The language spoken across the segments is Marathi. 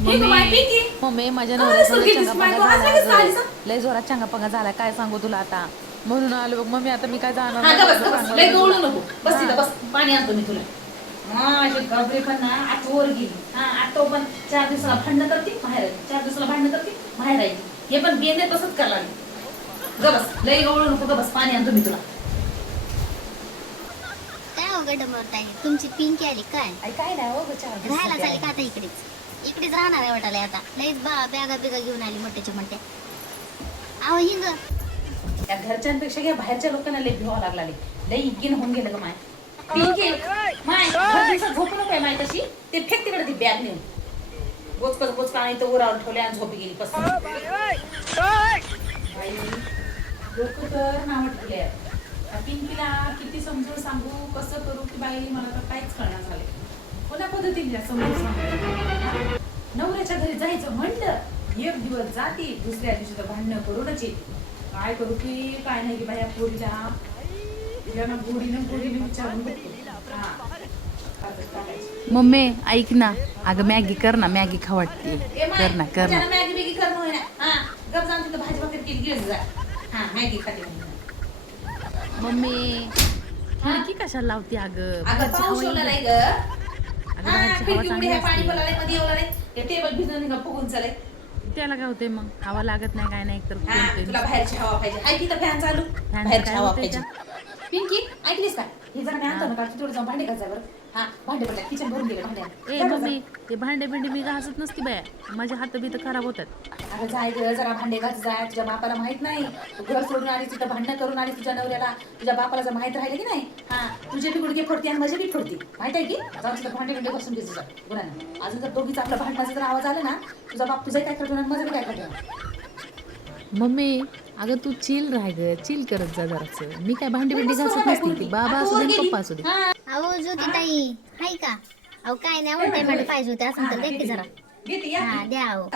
मम्मी माझ्या नवऱ्याचा चंगापंगा झाला, लय जोरात चंगापंगा झाला, काय सांगू तुला आता, म्हणून आलो बघ मम्मी. आता मी काय जाणार पाणी आणतो मी तुला. गबरी पण ना आता वर गेली. आता पण 4 दिवसाला भांडणं करते बाहेर, 4 दिवसाला भांडणं करते बाहेर आहे. हे पण बेने तसंच करायला लागले. गबस लय गवळू नको, गबस पाणी आणतो मी तुला. काय अवघड आहे तुमची पिंकी आली काय? काय नाही हो, राहायला चालली का आता इकडेच राहणार आहे वाटायला आता. लईच बॅगा बिगा घेऊन आली मोठ्याच्या मोठ्या. अहो हिंग या घरच्यांपेक्षा घ्या बाहेरच्या लोकांना लय भिवा लागला, लय इतकी होऊन गेलं का माय. पिंकी माय झोप नको माय तशी, ते फेक तिकडे ती बॅग नेऊन गोचकच आणि तो उरावर ठेवले आणि झोपी गेली पसंत. लोक तर नाव ठेवले. पिंकीला किती समजून सांगू, कसं करू की बाई मला तर काहीच कळणार झाले. कोणा पद्धतीने समजून सांगू. नवऱ्याच्या घरी जायचं म्हणलं एक दिवस जाते, दुसऱ्या दिवशी तर भांडणं करूनच येते. काय करू की काय नाही की बाया पोरीला गोडीनं विचारून बघतो. मम्मी ऐक ना, अगं मॅगी कर ना, मॅगी खा वाटते, कर ना कर ना. मॅगी बिगी कर ना. गप जाऊन तिथं भाजी भाकरी केली गेली जा. मॅगी खाते मम्मी. खिडकी कशाला लावते अगं? पाऊस येऊन आलाय ग. पाणी बोलायला मध्ये येऊन आलंय. टेबल भिजून फुगून चालय. त्याला काय होते मग? हवा लागत नाही काय नाही, तर तुला बाहेरची हवा पाहिजे. ऐक तिथं फॅन चालू, बाहेरची हवा पाहिजे. पिंकी ऐकलीस का? हे जरा मी आणतो ना, थोडं जाऊन भांडे घासा बरं. भांडे पडले, किचन भरून गेले भांडे. ए मम्मी, ते भांडे बिंडे मी घासत नसते बाया, माझे हात बीत खराब होतात. अगं जाय ग, जरा भांडे घास जाय. तुझ्या बापाला माहित नाही तू घर सोडून आली, तिथं भांडणं करून आली तुझ्या नवऱ्याला. तुझ्या बापाला जर माहित राहिलं की नाही, तुझे बी गुडघे फोडते आणि माझे बी फोडते, माहित आहे की. जाऊन तुझं भांडे बिंडे घासून घे तुझं गुरांना. अजून जर दोघीचा आपला भांडणाचा जर आवाज आला ना, तुझा बाप तुझं काय करतो माझं बी काय करतो. मम्मी अगं तू चिल राह ग, चिल करत जा जरासं. मी काय भांडी बिंडी घासत नसते, ती बाबा असू दे पप्पा असू दे. अहो ज्योती ताई हाय का? अहो काय नाही, टोमॅटो पाहिजे होते असं तर देते जरा. द्या अहो.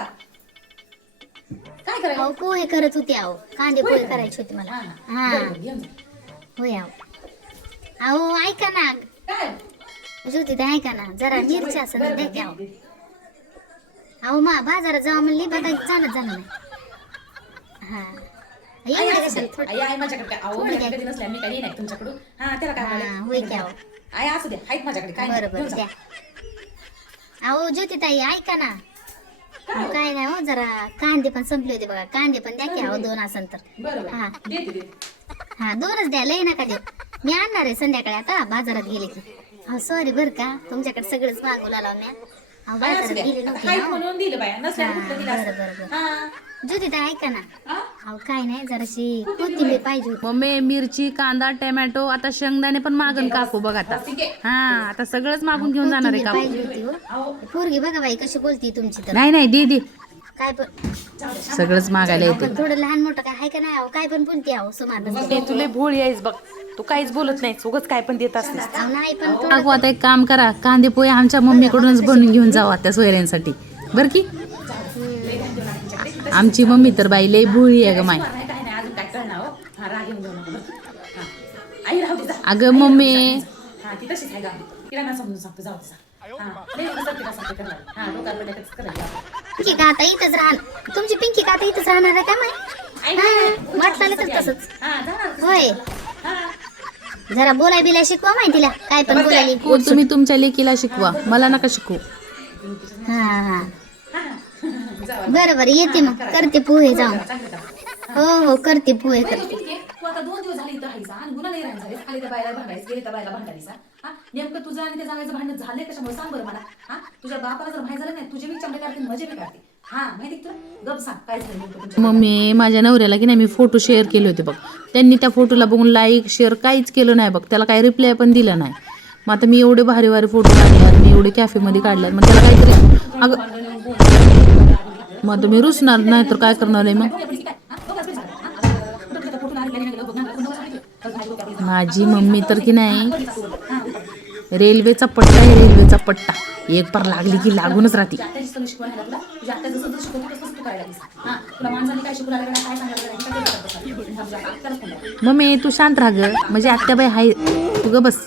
काय करायचं? अहो पोहे करत होते, अहो कांदे पोहे करायचे होते मला. होय अहो. अहो ऐका ना ज्योती ताई, ऐका ना जरा मिरची असं तर देते अहो. अहो बाजारात जाऊ म्हणली बघा झालं नाही. आई माझ्याकडे आहो, कधी नसल्या मी काही नाही तुमच्याकडून. त्याला काय होय की अहो. आई असू दे, आहेत माझ्याकडे काय. बरोबर द्या. अहो ज्योती ताई ऐका ना, काय नाही हो, जरा कांदे पण संपले होते बघा, कांदे पण द्या की अहो 2 असेल तर. बरोबर 2च द्या, लय नका देऊ. मी आणणार आहे संध्याकाळी आता बाजारात गेले की. अहो सॉरी बर का, तुमच्याकडे सगळंच मागू आला मी. अहो बाजारात गेले नव्हते म्हणून दिलं बाया, बरोबर. ज्योती ताई ऐका ना, अहो काय नाही जराशी कोथिंबीर पाहिजे होती. मम्मी मिरची, कांदा, टोमॅटो, आता शेंगदाणे पण मागन काकू बघ आता. आता सगळंच मागून घेऊन जाणार आहे पाहिजे काकू. होती हो. पोरगी बघा बाई कशी बोलती तुमची तर. नाही दे काय पण सगळंच मागायला येते. थोडं लहान मोठं काय आहे का नाही, अहो काय पण बोलते अहो सुमार. तुला भोळी आहेस बघ, तू काहीच बोलत नाही, उगाच काय पण देत असतेस. नाही पण काकू आता एक काम करा, कांदे पोहे आमच्या मम्मीकडूनच बनवून घेऊन जावा त्या सोयऱ्यांसाठी बरं की. आमची मम्मी तर बाई लय भोळी आहे ग माय. अगं मम्मी पिंकी का आता इथंच राहणार, तुमची पिंकी का आता इथंच राहणार आहे का माय? वाटलं तर तसंच होय. जरा बोलाय बिलाय शिकवा माहिती तिला, काय पण बोलायली. तुम्ही तुमच्या लेकीला शिकवा, मला नका शिकू. बरं येते मग, करते पोहे जाऊन. हो करते पोहे करते. तू आता 2 दिवस झाले इथं हायचा आणि गुन्हा नाही राहायचा. खाली त्या बायला भांडायचं, गेले त्या बायला भांडायचा. नेमकं तुझं आणि त्या जागायचं भांडण झालंय कशामुळे सांग बरं मला. तुझ्या बापाला जर माहिती झालं नाही, तुझे बी चांगले काढते मजे बी काढते. माहिती तुला, गप सांग काय झालं. मम्मी माझ्या नवऱ्याला की नाही मी फोटो शेअर केले होते बघ, त्यांनी त्या फोटोला बघून लाईक शेअर काहीच केलं नाही बघ, त्याला काही रिप्लाय पण दिला नाही. मग आता मी एवढे भारी फोटो काढल्यात, मी एवढे कॅफेमध्ये काढल्यात, मग त्याला काहीतरी अगं मग आता मी रुसणार नाही तर काय करणार आहे मग. माझी मम्मी तर की नाही रेल्वेचा पट्टा आहे, रेल्वेचा पट्टा. एक पार लागली की लागूनच राहते. मम्मी तू शांत राहा ग, म्हणजे आत्याबाई हाय, तू ग बस.